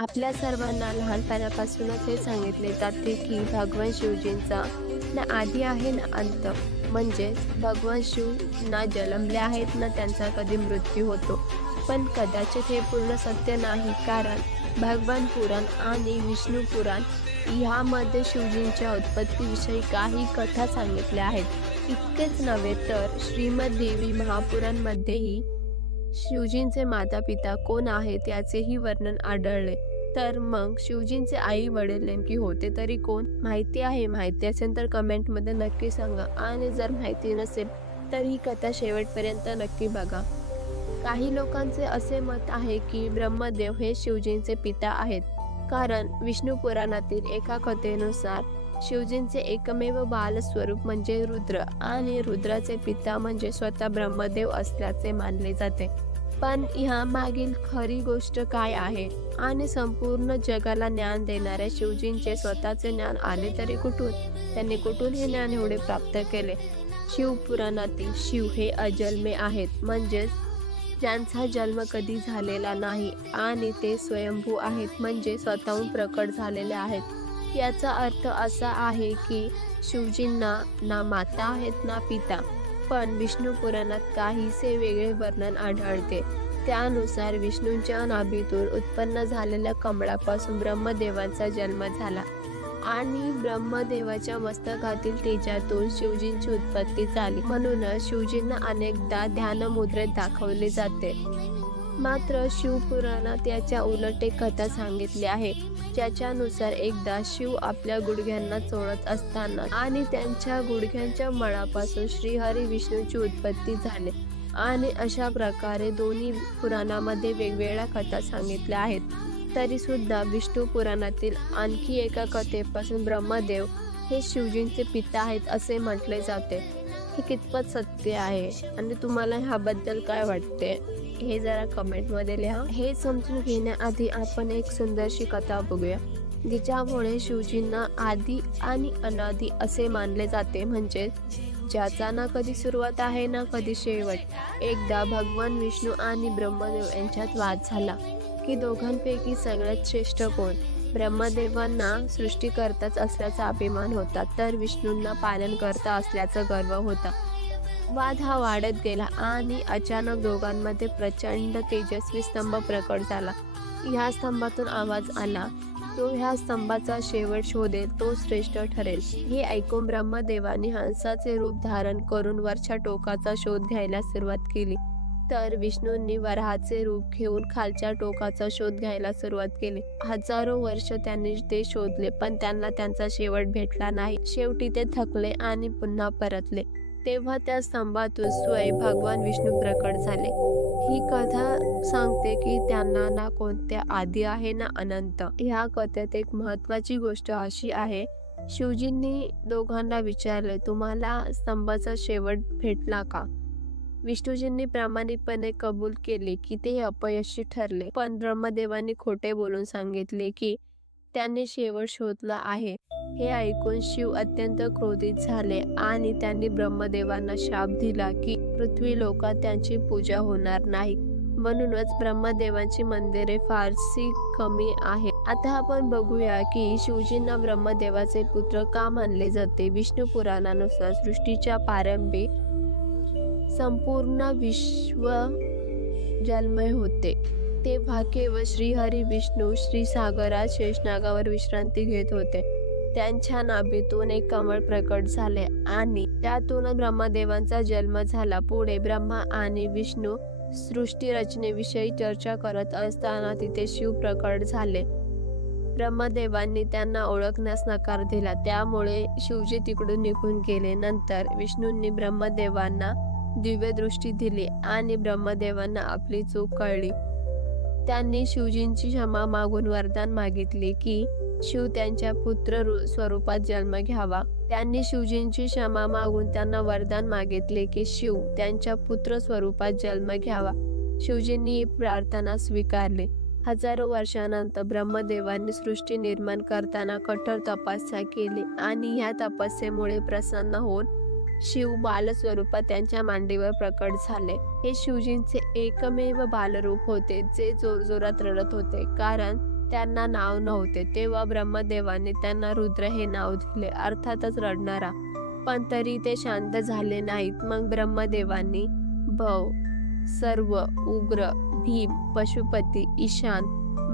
आपल्या सर्वांना लहानपणापासूनच हे सांगितले जाते की भगवान शिवजींचा ना आधी आहे ना अंत. म्हणजेच भगवान शिव ना जन्मले आहेत ना त्यांचा कधी मृत्यू होतो. पण कदाचित हे पूर्ण सत्य नाही कारण भगवान पुराण आणि विष्णू पुराण ह्यामध्ये शिवजींच्या उत्पत्तीविषयी काही कथा सांगितल्या आहेत. इतकेच नव्हे तर श्रीमद देवी महापुराणमध्येही शिवजींचे माता पिता कोण आहेत याचेही वर्णन आढळले. तर मग शिवजींचे आई वडील नेमकी होते तरी कोण? माहिती आहे. माहिती असेल तर कमेंटमध्ये नक्की सांगा. आणि जर माहिती नसेल तर ही कथा शेवटपर्यंत नक्की बघा. काही लोकांचे असे मत आहे की ब्रह्मदेव हे शिवजींचे पिता आहेत. कारण विष्णू पुराणातील एका कथेनुसार शिवजींचे एकमेव बालस्वरूप म्हणजे रुद्र आणि रुद्राचे पिता म्हणजे स्वतः ब्रह्मदेव असल्याचे मानले जाते. पण ह्या मागील खरी गोष्ट काय आहे? आणि संपूर्ण जगाला ज्ञान देणाऱ्या शिवजींचे स्वतःचे ज्ञान आले तरी कुठून? त्यांनी कुठून हे ज्ञान एवढे प्राप्त केले? शिवपुराणातील शिव हे अजन्मे आहेत. म्हणजेच ज्यांचा जन्म कधी झालेला नाही आणि ते स्वयंभू आहेत म्हणजे स्वतःहून प्रकट झालेले आहेत. याचा अर्थ असा आहे की शिवजींना ना माता आहेत ना पिता. पण विष्णू पुराणात काहीसे वेगळे वर्णन आढळते. त्यानुसार विष्णूंच्या नाभीतून उत्पन्न झालेल्या कमळापासून ब्रह्मदेवांचा जन्म झाला. आणि ब्रह्मदेवाच्या मस्तकातील तेजातून शिवजींची उत्पत्ती झाली. म्हणूनच शिवजींना अनेकदा ध्यानमुद्रेत दाखवले जाते. मात्र शिवपुराणात याच्या उलट एक कथा सांगितली आहे. ज्याच्यानुसार एकदा शिव आपल्या गुडघ्यांना चोळत असताना आणि त्यांच्या गुडघ्यांच्या मळापासून श्रीहरी विष्णूची उत्पत्ती झाली. आणि अशा प्रकारे दोन्ही पुराणामध्ये वेगवेगळ्या कथा सांगितल्या आहेत. तरी सुद्धा विष्णू पुराणातील आणखी एका कथेपासून ब्रह्मदेव हे शिवजींचे पिता आहेत असे म्हटले जाते. हे कितपत सत्य आहे आणि तुम्हाला ह्याबद्दल काय वाटते? हे जरा कमेंटमध्ये लिहा. हे समजून घेण्याआधी आपण एक सुंदरशी कथा बघूया. जिच्यामुळे शिवजींना आदी आणि अनादी असे मानले जाते म्हणजे ज्याचा ना कधी सुरुवात आहे ना कधी शेवट. एकदा भगवान विष्णू आणि ब्रह्मदेव यांच्यात वाद झाला की दोघांपैकी सगळ्यात श्रेष्ठ कोण? ब्रह्मदेवांना सृष्टी करताच असल्याचा अभिमान होता तर विष्णूंना पालन करता असल्याचा गर्व होता. वाद हा वाढत गेला आणि अचानक दोघांमध्ये प्रचंड तेजस्वी स्तंभ प्रकट झाला. ह्या स्तंभातून आवाज आला तो ह्या स्तंभाचा शेवट शोधेल तो श्रेष्ठ ठरेल हे ऐकून ब्रह्मदेवाने हंसाचे रूप धारण करून वरच्या टोकाचा शोध घ्यायला सुरुवात केली. तर विष्णूंनी वराहाचे रूप घेऊन खालच्या टोकाचा शोध घ्यायला सुरुवात केली. हजारो वर्ष त्यांनी ते शोधले पण त्यांना त्यांचा शेवट भेटला नाही. शेवटी ते थकले आणि पुन्हा परतले. तेव्हा त्या स्तंभातून स्वयं भगवान विष्णू प्रकट झाले. ही कथा सांगते की त्यांना ना कोणत्या आधी आहे ना अनंत. ह्या कथेत एक महत्वाची गोष्ट अशी आहे शिवजींनी दोघांना विचारले तुम्हाला स्तंभाचा शेवट भेटला का? विष्णूजींनी प्रामाणिकपणे कबूल केले की ते अपयशी ठरले. पण ब्रह्मदेवांनी खोटे बोलून सांगितले की त्यांनी शेवट शोधला आहे. हे ऐकून शिव अत्यंत क्रोधित झाले आणि त्यांनी ब्रह्मदेवांना शाप दिला की पृथ्वी लोकात त्यांची पूजा होणार नाही. म्हणूनच ब्रह्मदेवांची मंदिरे फारशी कमी आहे आता आपण बघूया की शिवजींना ब्रह्मदेवाचे पुत्र का मानले जाते? विष्णू पुराणानुसार सृष्टीच्या प्रारंभी संपूर्ण विश्व जन्मय होते. तेव्हा केवळ श्रीहरी विष्णू श्रीसागरात शेषनागावर विश्रांती घेत होते. त्यांच्या नाभीतून एक कमळ प्रकट झाले आणि त्यातून ब्रह्मदेवांचा जन्म झाला. पुढे ब्रह्मा आणि विष्णू सृष्टी रचनेविषयी चर्चा करत असताना तिथे शिव प्रकट झाले. ब्रह्मदेवांनी त्यांना ओळखण्यास नकार दिला. त्यामुळे शिवजी तिकडून निघून गेले. नंतर विष्णूंनी ब्रह्मदेवांना दिव्यदृष्टी दिली आणि ब्रह्मदेवांना आपली चूक कळली. त्यांनी शिवजींची क्षमा मागून वरदान मागितले की शिव त्यांच्या पुत्र स्वरूपात जन्म घ्यावा. त्यांनी शिवजींची क्षमा मागून त्यांना वरदान मागितले की शिव त्यांच्या पुत्र स्वरूपात जन्म घ्यावा. शिवजींनी ही प्रार्थना स्वीकारली. हजारो वर्षानंतर ब्रह्मदेवांनी सृष्टी निर्माण करताना कठोर तपस्या केली आणि ह्या तपस्येमुळे प्रसन्न होऊन शिव बालस्वरूपात त्यांच्या मांडीवर प्रकट झाले. हे शिवजींचे एकमेव बालरूप होते जे जोरजोरात रडत होते. कारण त्यांना नाव नव्हते तेव्हा ब्रह्मदेवाने त्यांना रुद्र हे नाव दिले. अर्थातच रडणारा. पण तरी ते शांत झाले नाहीत. मग ब्रह्मदेवांनी भव सर्व उग्र भीम पशुपती ईशान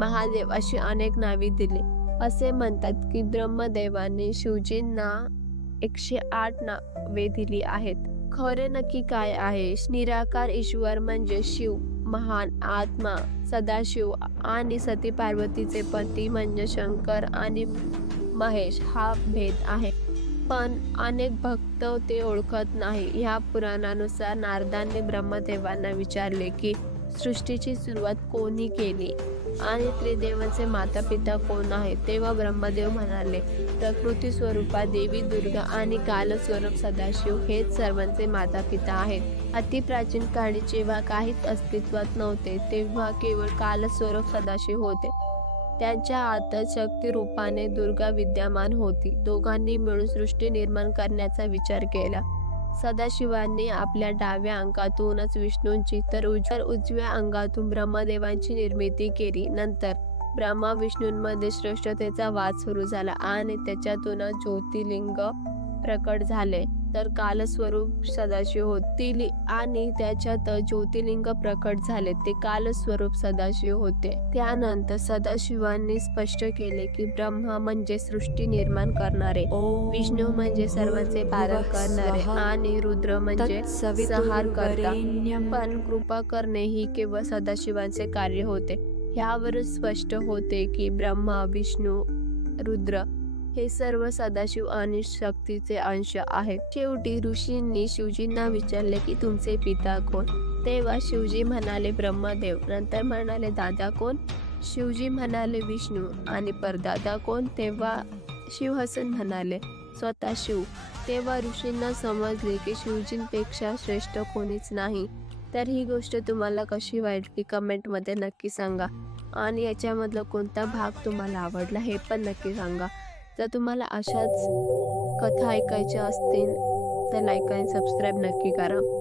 महादेव अशी अनेक नावे दिली. असे म्हणतात की ब्रह्मदेवाने शिवजींना एकशे आठ नावे दिली आहेत. खरे नक्की काय आहे? निराकार ईश्वर म्हणजे शिव महान आत्मा सदाशिव आणि सती पार्वतीचे पती म्हणजे शंकर आणि महेश हा भेद आहे. पण अनेक भक्त ते ओळखत नाही. ह्या पुराणानुसार नारदांनी ब्रह्मदेवांना विचारले की सृष्टीची सुरुवात कोणी केली? आणि त्रिदेवांचे माता पिता कोण आहे? तेव्हा ब्रह्मदेव म्हणाले प्रकृती स्वरूपात देवी दुर्गा आणि कालस्वरूप सदाशिव हेच सर्वांचे माता पिता आहेत अतिप्राचीन काळी जेव्हा काहीच अस्तित्वात नव्हते तेव्हा केवळ कालस्वरूप सदाशिव होते. त्यांच्या आतच शक्ती रूपाने दुर्गा विद्यमान होती. दोघांनी मिळून सृष्टी निर्माण करण्याचा विचार केला. सदाशिवांनी आपल्या डाव्या अंगातूनच विष्णूंची तर उजव्या उजव्या अंगातून ब्रह्मदेवांची निर्मिती केली. नंतर ब्रह्मा विष्णूंमध्ये श्रेष्ठतेचा वाद सुरू झाला आणि त्याच्यातूनच ज्योतिर्लिंग प्रकट झाले. तर कालस्वरूप सदाशिव होते आणि त्याच्यात ज्योतिर्लिंग प्रकट झाले. ते कालस्वरूप सदाशिव होते. त्यानंतर सदाशिवांनी स्पष्ट केले की ब्रह्मा म्हणजे सृष्टी निर्माण करणारे विष्णू म्हणजे सर्वांचे पालन करणारे आणि रुद्र म्हणजे संहार करता. पण कृपा करणे ही केवळ सदाशिवांचे कार्य होते. यावरच स्पष्ट होते की ब्रह्मा विष्णू रुद्र हे सर्व सदाशिव आणि शक्तीचे अंश आहेत. शेवटी ऋषींनी शिवजींना विचारले की तुमचे पिता कोण? तेव्हा शिवजी म्हणाले ब्रह्मदेव. नंतर म्हणाले दादा कोण? शिवजी म्हणाले विष्णू. आणि परदादा कोण? तेव्हा शिवहसन म्हणाले स्वतः शिव. तेव्हा ऋषींना समजले की शिवजींपेक्षा श्रेष्ठ कोणीच नाही. तर ही गोष्ट तुम्हाला कशी वाटली? कमेंटमध्ये नक्की सांगा. आणि याच्यामधला कोणता भाग तुम्हाला आवडला हे पण नक्की सांगा. जर तुम्हाला अशाच कथा ऐकायच्या असतील तर लाईक आणि सबस्क्राईब नक्की करा.